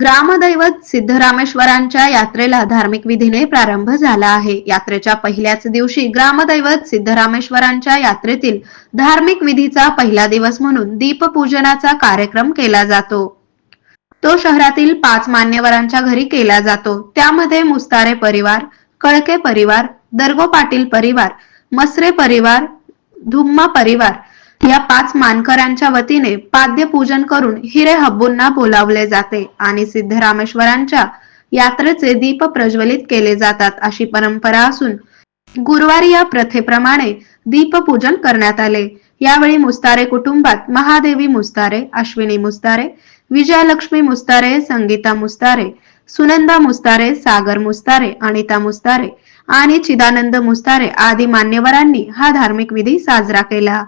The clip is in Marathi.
ग्रामदैवत सिद्धरामेश्वरांच्या यात्रेला धार्मिक विधीने प्रारंभ झाला आहे. यात्रेच्या पहिल्याच दिवशी ग्रामदैवत सिद्धरामेश्वरांच्या यात्रेतील धार्मिक विधीचा पहिला दिवस म्हणून दीपपूजनाचा कार्यक्रम केला जातो. तो शहरातील 5 मान्यवरांच्या घरी केला जातो. त्यामध्ये मुस्तारे परिवार, कळके परिवार, दर्गो पाटील परिवार, मसरे परिवार, धुम्मा परिवार या 5 मानकरांच्या वतीने पाद्य पूजन करून हिरे हब्बूंना बोलावले जाते आणि सिद्धरामेश्वरांच्या यात्रेचे दीप प्रज्वलित केले जातात अशी परंपरा असून गुरुवारी या प्रथेप्रमाणे दीपपूजन करण्यात आले. यावेळी मुस्तारे कुटुंबात महादेवी मुस्तारे, अश्विनी मुस्तारे, विजयालक्ष्मी मुस्तारे, संगीता मुस्तारे, सुनंदा मुस्तारे, सागर मुस्तारे, अनिता मुस्तारे आणि चिदानंद मुस्तारे आदी मान्यवरांनी हा धार्मिक विधी साजरा केला.